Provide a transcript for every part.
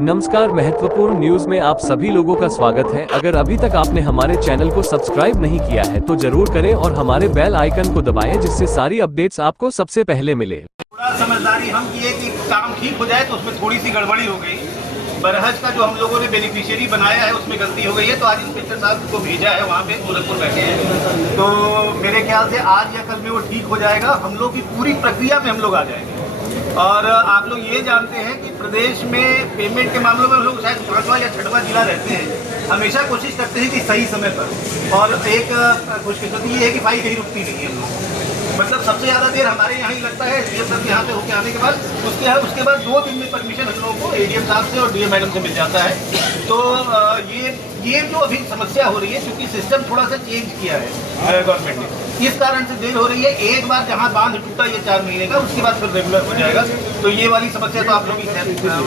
नमस्कार, महत्वपूर्ण न्यूज में आप सभी लोगों का स्वागत है। अगर अभी तक आपने हमारे चैनल को सब्सक्राइब नहीं किया है तो जरूर करें और हमारे बेल आइकन को दबाएं, जिससे सारी अपडेट्स आपको सबसे पहले मिले। थोड़ा समझदारी हम किए कि काम ठीक हो जाए, तो उसमें थोड़ी सी गड़बड़ी हो गई। बरहज का जो हम लोगों ने बेनिफिशियरी बनाया है उसमें गलती हो गई है, तो आज इंस्पेक्टर साहब को भेजा है, वहाँ पे गोरखपुर बैठे हैं। तो मेरे ख्याल से आज या कल में वो ठीक हो जाएगा। हम लोग की पूरी प्रक्रिया में हम लोग आ जाएंगे। और आप लोग ये जानते हैं कि प्रदेश में पेमेंट के मामलों में हम लोग शायद 5वां या 6वां जिला रहते हैं। हमेशा कोशिश करते हैं कि सही समय पर, और एक खुशकिस्मती ये है कि फाइल कहीं रुकती नहीं है। मतलब सबसे ज़्यादा देर हमारे यहाँ ही लगता है एडीएम साहब यहाँ पे होके आने के बाद। उसके बाद 2 दिन में परमिशन हम लोगों को एडीएम साहब से और डीएम मैडम से मिल जाता है। तो ये जो अभी समस्या हो रही है, क्योंकि सिस्टम थोड़ा सा चेंज किया है गवर्नमेंट ने, इस कारण से देर हो रही है। एक बार जहाँ बांध टूटा ये 4 महीने का, उसके बाद फिर रेगुलर हो जाएगा। तो ये वाली समस्या तो आप लोग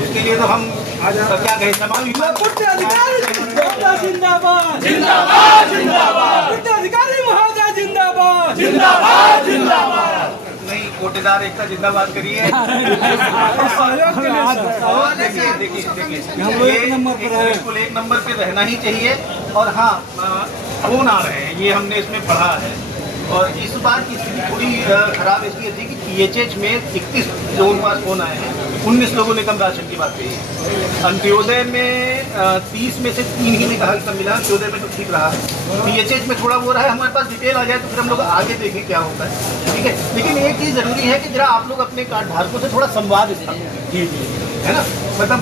उसके लिए तो हम क्या कहें, तमाम नहीं, कोटेदार एकता जिंदाबाद करिए। देखिए बिल्कुल 1 नंबर पे रहना ही चाहिए। और हाँ, फोन आ रहे हैं, ये हमने इसमें पढ़ा है। और इस बार की स्थिति थोड़ी खराब इसलिए थी कि पीएचएच में 31 लोगों के पास फोन आए हैं, 19 लोगों ने कम राशन की बात कही है। अंत्योदय में 30 में से 3 ही ने कहा कि कम मिला। अंत्योदय में तो ठीक रहा, पीएचएच में थोड़ा वो रहा है। हमारे पास डिटेल आ जाए तो फिर हम लोग आगे देखें क्या होता है, ठीक है। लेकिन एक चीज़ जरूरी है कि जरा आप लोग अपने कार्ड धारकों से थोड़ा संवाद है ना। मतलब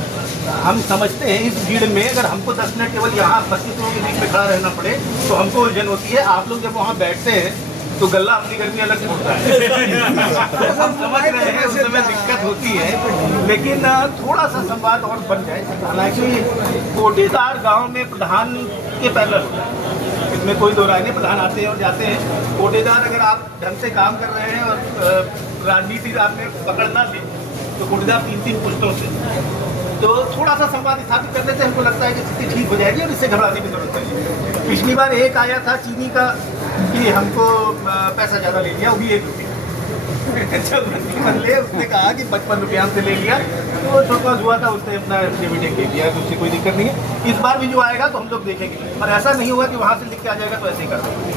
हम समझते हैं इस भीड़ में अगर हमको 10 मिनट केवल यहाँ 25 लोगों के बीच में खड़ा रहना पड़े तो हमको उलझन होती है। आप लोग जब वहाँ बैठते हैं तो गला अपनी गर्मी अलग छोड़ता है। हम समझ रहे हैं उस समय दिक्कत होती है, लेकिन थोड़ा सा संवाद और बन जाए। हालांकि कोटेदार गांव में प्रधान के पैरेलल होता है, इसमें कोई दो राय नहीं। प्रधान आते हैं और जाते हैं। कोटेदार अगर आप ढंग से काम कर रहे हैं और राजनीति आपने पकड़ ना ली तो कोटेदार 3-3 पुस्तों से तो थोड़ा सा संवाद स्थापित करने से हमको लगता है कि स्थिति ठीक हो जाएगी और इससे घबराने की जरूरत नहीं। पिछली बार एक आया था चीनी का कि हमको पैसा ज़्यादा ले लिया, वो भी 1 रुपये। जब बदले उसने कहा कि 55 रुपये हमसे ले लिया, तो छोटा हुआ था, उसने अपना एफिडेविट ले लिया, तो उससे कोई दिक्कत नहीं है। इस बार भी जो आएगा तो हम लोग देखेंगे, पर ऐसा नहीं हुआ कि वहाँ से लिख के आ जाएगा तो ऐसे ही कर देंगे।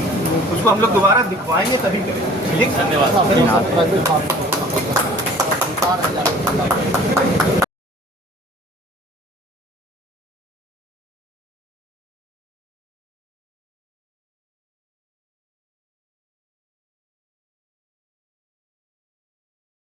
उसको हम लोग दोबारा दिखवाएंगे तभी करेंगे। ठीक, धन्यवाद।